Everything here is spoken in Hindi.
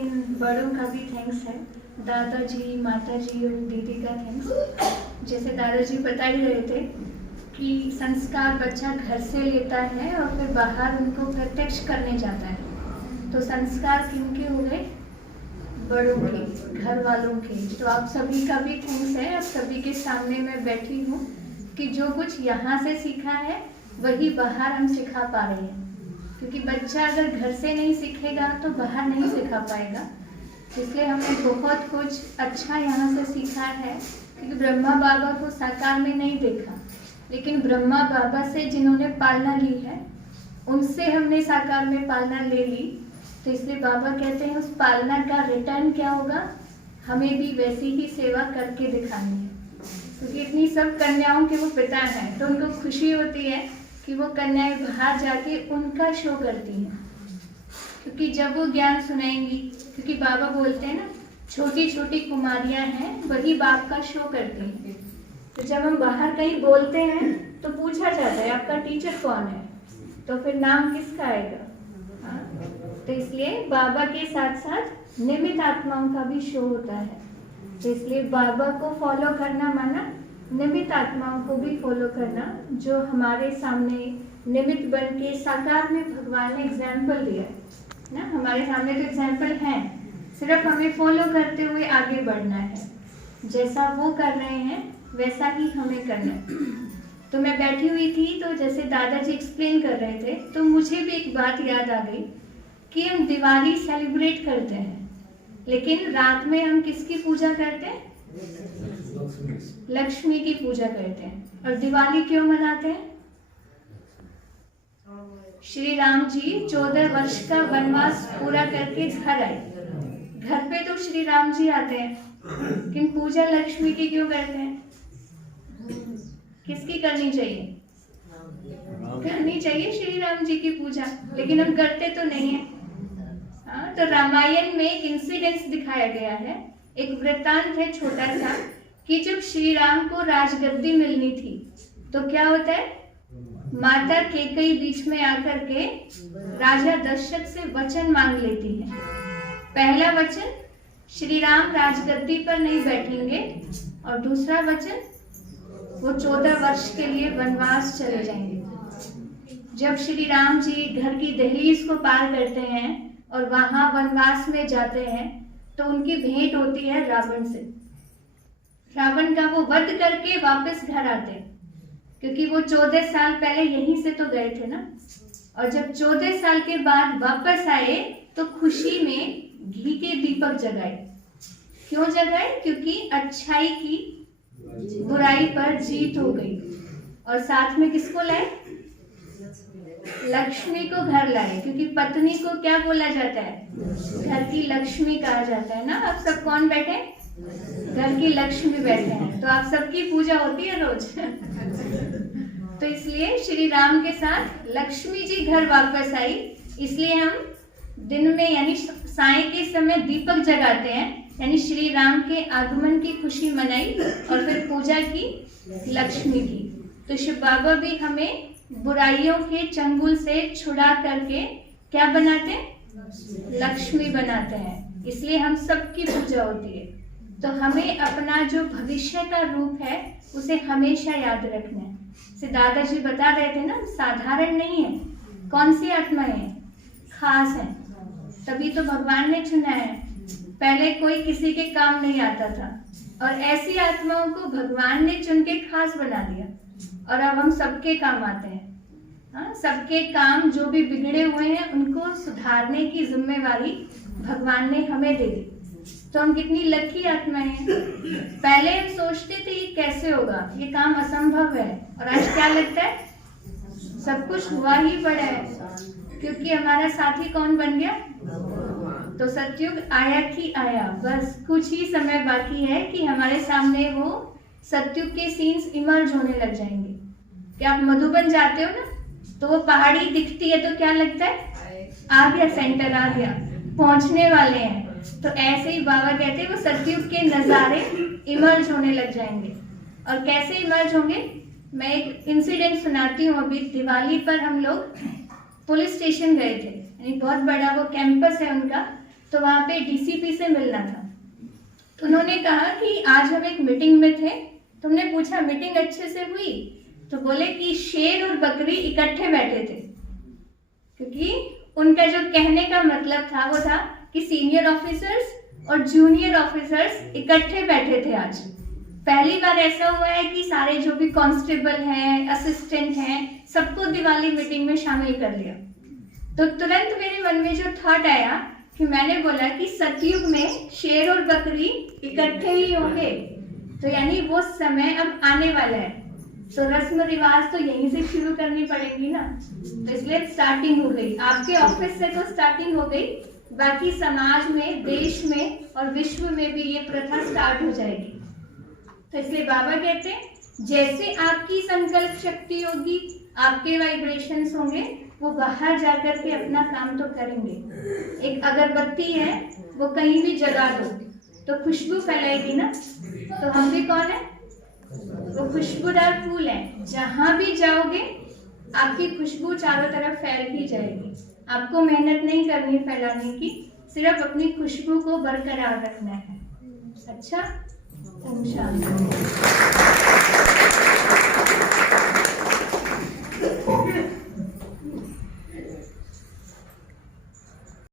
लेकिन बड़ों का भी थैंक्स है, दादाजी, माताजी और दीदी का थैंक्स। जैसे दादाजी बता ही रहे थे कि संस्कार बच्चा घर से लेता है और फिर बाहर उनको प्रत्यक्ष करने जाता है। तो संस्कार किनके हो गए? बड़ों के, घर वालों के। तो आप सभी का भी थैंक्स है। आप सभी के सामने मैं बैठी हूँ कि जो कुछ यहाँ से सीखा है वही बाहर हम सिखा पा रहे हैं, क्योंकि बच्चा अगर घर से नहीं सीखेगा तो बाहर नहीं सिखा पाएगा। इसलिए हमने बहुत कुछ अच्छा यहाँ से सीखा है, क्योंकि ब्रह्मा बाबा को साकार में नहीं देखा, लेकिन ब्रह्मा बाबा से जिन्होंने पालना ली है उनसे हमने साकार में पालना ले ली। तो इसलिए बाबा कहते हैं उस पालना का रिटर्न क्या होगा, हमें भी वैसी ही सेवा करके दिखानी है। क्योंकि इतनी सब कन्याओं के वो पिता हैं, तो उनको खुशी होती है कि वो कन्याएं बाहर जाके उनका शो करती हैं, क्योंकि जब वो ज्ञान सुनाएंगी, क्योंकि बाबा बोलते हैं ना छोटी छोटी कुमारियां हैं वही बाप का शो करती हैं। तो जब हम बाहर कहीं बोलते हैं तो पूछा जाता है आपका टीचर कौन है, तो फिर नाम किसका आएगा? तो इसलिए बाबा के साथ साथ निमित्त आत्माओं का भी शो होता है। तो इसलिए बाबा को फॉलो करना माना निमित्त आत्माओं को भी फॉलो करना, जो हमारे सामने निमित्त बन के साकार में भगवान ने एग्जाम्पल दिया है ना। हमारे सामने तो एग्जाम्पल है, सिर्फ हमें फॉलो करते हुए आगे बढ़ना है। जैसा वो कर रहे हैं वैसा ही हमें करना है। तो मैं बैठी हुई थी, तो जैसे दादाजी एक्सप्लेन कर रहे थे तो मुझे भी एक बात याद आ गई कि हम दिवाली सेलिब्रेट करते हैं, लेकिन रात में हम किसकी पूजा करते हैं? लक्ष्मी की पूजा करते हैं। और दिवाली क्यों मनाते हैं? श्री राम जी 14 वर्ष का वनवास पूरा करके घर आए। घर पे तो श्री राम जी आते हैं, लेकिन पूजा लक्ष्मी की क्यों करते हैं? किसकी करनी चाहिए? करनी चाहिए श्री राम जी की पूजा, लेकिन हम करते तो नहीं है। तो रामायण में एक इंसिडेंस दिखाया गया है, एक वृत्तांत है छोटा सा, कि जब श्री राम को राजगद्दी मिलनी थी तो क्या होता है, माता कैकेयी बीच में आकर के राजा दशरथ से वचन मांग लेती है। पहला वचन, श्री राम राजगद्दी पर नहीं बैठेंगे, और दूसरा वचन, वो 14 वर्ष के लिए वनवास चले जाएंगे। जब श्री राम जी घर की दहलीज को पार करते हैं और वहां वनवास में जाते हैं तो उनकी भेंट होती है रावण से। रावण का वो वध करके वापस घर आते हैं, क्योंकि वो 14 साल पहले यहीं से तो गए थे ना। और जब 14 साल के बाद वापस आए तो खुशी में घी के दीपक जगाए। क्यों जगाए? क्योंकि अच्छाई की बुराई पर जीत हो गई। और साथ में किसको लाए? लक्ष्मी को घर लाए, क्योंकि पत्नी को क्या बोला जाता है? घर की लक्ष्मी कहा जाता है ना। आप सब कौन बैठे? घर की लक्ष्मी बैठे हैं। तो आप सबकी पूजा होती है रोज। तो इसलिए श्री राम के साथ लक्ष्मी जी घर वापस आई, इसलिए हम दिन में यानी साय के समय दीपक जगाते हैं, यानी श्री राम के आगमन की खुशी मनाई और फिर पूजा की लक्ष्मी की। तो शिव बाबा भी हमें बुराइयों के चंगुल से छुड़ा करके क्या बनाते हैं? लक्ष्मी बनाते हैं। इसलिए हम सबकी पूजा होती है। तो हमें अपना जो भविष्य का रूप है उसे हमेशा याद रखना है। से दादाजी बता रहे थे ना, साधारण नहीं है। कौन सी आत्माएं हैं? खास है, तभी तो भगवान ने चुना है। पहले कोई किसी के काम नहीं आता था, और ऐसी आत्माओं को भगवान ने चुन के खास बना दिया, और अब हम सबके काम आते हैं। हाँ, सबके काम जो भी बिगड़े हुए हैं उनको सुधारने की जिम्मेवारी भगवान ने हमें दे दी। तो हम कितनी लकी आत्माएं हैं। पहले हम सोचते थे ये कैसे होगा, ये काम असंभव है, और आज क्या लगता है? सब कुछ हुआ ही पड़ा है, क्योंकि हमारा साथी कौन बन गया? तो सतयुग आया कि आया, बस कुछ ही समय बाकी है कि हमारे सामने वो सतयुग के सीन्स इमर्ज होने लग जाएंगे। कि आप मधुबन जाते हो ना, तो वो पहाड़ी दिखती है तो क्या लगता है? आ गया, सेंटर आ गया, पहुंचने वाले हैं। तो ऐसे ही बाबा कहते हैं वो सतयुग के नज़ारे इमर्ज होने लग जाएंगे। और कैसे इमर्ज होंगे? मैं एक इंसिडेंट सुनाती हूँ। अभी दिवाली पर हम लोग पुलिस स्टेशन गए थे, यानी बहुत बड़ा वो कैंपस है उनका, तो वहाँ पे डीसीपी से मिलना था। तो उन्होंने कहा कि आज हम एक मीटिंग में थे। तुमने पूछा मीटिंग अच्छे से हुई? तो बोले कि शेर और बकरी इकट्ठे बैठे थे, क्योंकि उनका जो कहने का मतलब था वो था कि सीनियर ऑफिसर्स और जूनियर ऑफिसर्स इकट्ठे बैठे थे आज। पहली बार ऐसा हुआ है कि सारे जो भी कांस्टेबल हैं, असिस्टेंट हैं, सबको दिवाली मीटिंग में शामिल कर लिया। तो तुरंत मेरे मन में जो थॉट आया कि मैंने बोला कि सतयुग में शेर और बकरी इकट्ठे ही होंगे, तो यानी वो समय अब आने वाला है। तो रस्म रिवाज तो यहीं से शुरू करनी पड़ेगी ना, तो इसलिए स्टार्टिंग हो गई। आपके ऑफिस से तो स्टार्टिंग हो गई, बाकी समाज में, देश में और विश्व में भी ये प्रथा स्टार्ट हो जाएगी। तो इसलिए बाबा कहते हैं जैसे आपकी संकल्प शक्ति होगी, आपके वाइब्रेशंस होंगे, वो बाहर जाकर के अपना काम तो करेंगे। एक अगरबत्ती है, वो कहीं भी जला दो तो खुशबू फैलाएगी ना। तो हम भी कौन है? वो खुशबूदार फूल है। जहां भी जाओगे आपकी खुशबू चारों तरफ फैल ही जाएगी। आपको मेहनत नहीं करनी फैलाने की, सिर्फ अपनी खुशबू को बरकरार रखना है। अच्छा, ओम शांति।